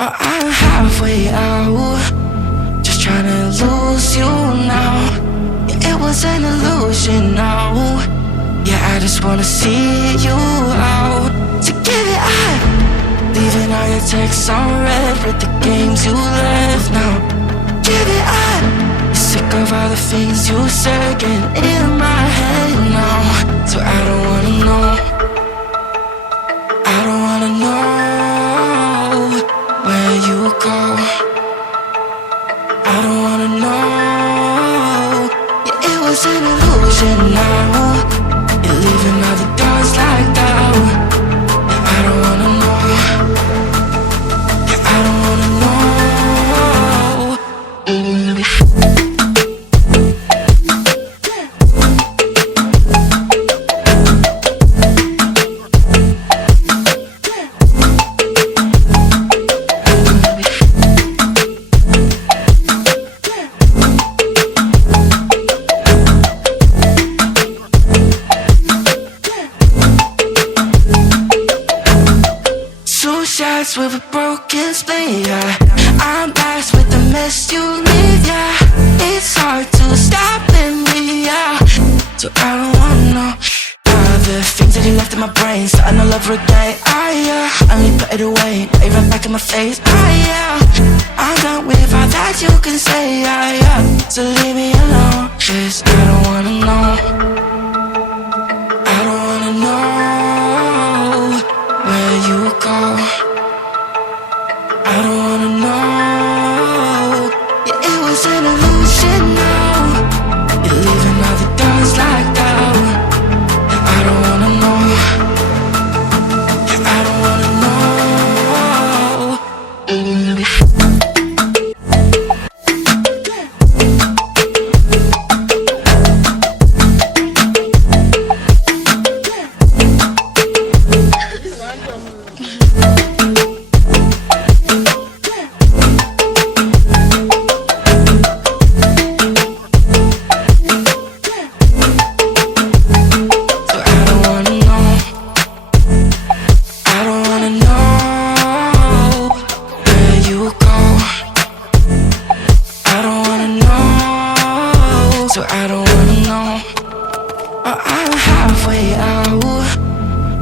I'm halfway out, just trying to lose you now. Yeah, it was an illusion now. Yeah, I just wanna see you out. So give it up, leaving all your texts on red with the games you left now. Give it up, sick of all the things you said getting in my head now. So I don't wanna know, I don't wanna know where you go. I don't wanna know. Yeah, it was an illusion now. You're leaving all the doors locked out. Yeah, I don't wanna know. Yeah, I don't wanna know. Shots with a broken spleen, yeah. I'm blessed with the mess you leave, yeah. It's hard to stop in me, yeah. So I don't wanna know all the things that you left in my brain, starting all over again. I only put it away, now you run back in my face. I'm done with all that you can say, so leave me alone, 'cause I don't wanna know. I don't wanna know where you go. I don't wanna know. Yeah, it was an illusion now. You're leaving all the doors locked out. Yeah, I don't wanna know. Yeah, I don't wanna know. So I don't wanna know. I'm halfway out,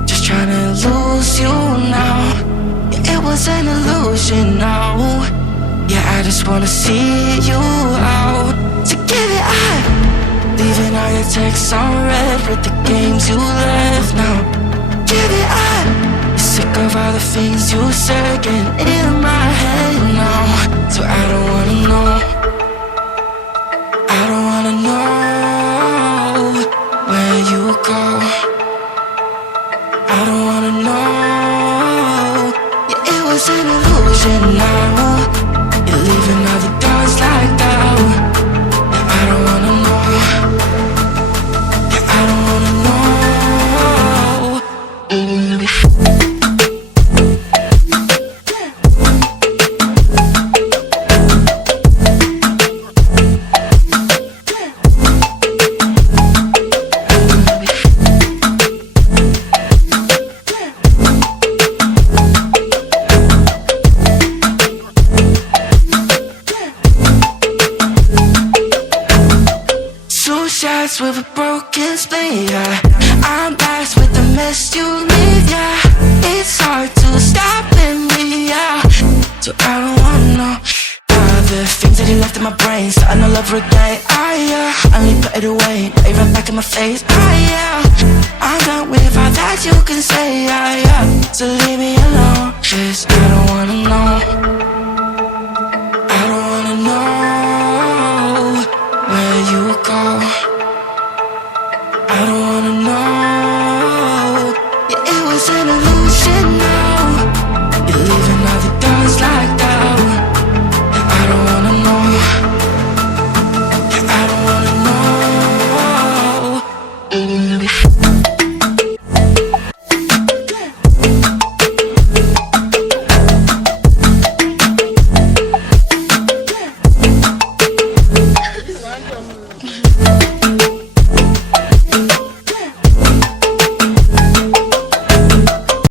just trying to lose you now. Yeah, it was an illusion now. Yeah, I just wanna see you out. So give it up, leaving all your texts on red with the games you left now. Give it up, sick of all the things you said getting in my head now. So I don't wanna know. I don't wanna know where you go. I don't wanna know. Yeah, it was an illusion now. You're leaving all the doors locked out. Yeah, I don't wanna know. Yeah, I don't wanna know. Shots with a broken spleen, yeah. I'm blessed with the mess you leave, yeah. It's hard to stop in me, yeah. So I don't wanna know all the things that you left in my brain, starting all over again. I only put it away, now you run back in my face. I'm done with all that you can say, so leave me alone, 'cause I don't wanna know. I don't wanna know where you go. I don't wanna know. Yeah, it was an illusion now. You're leaving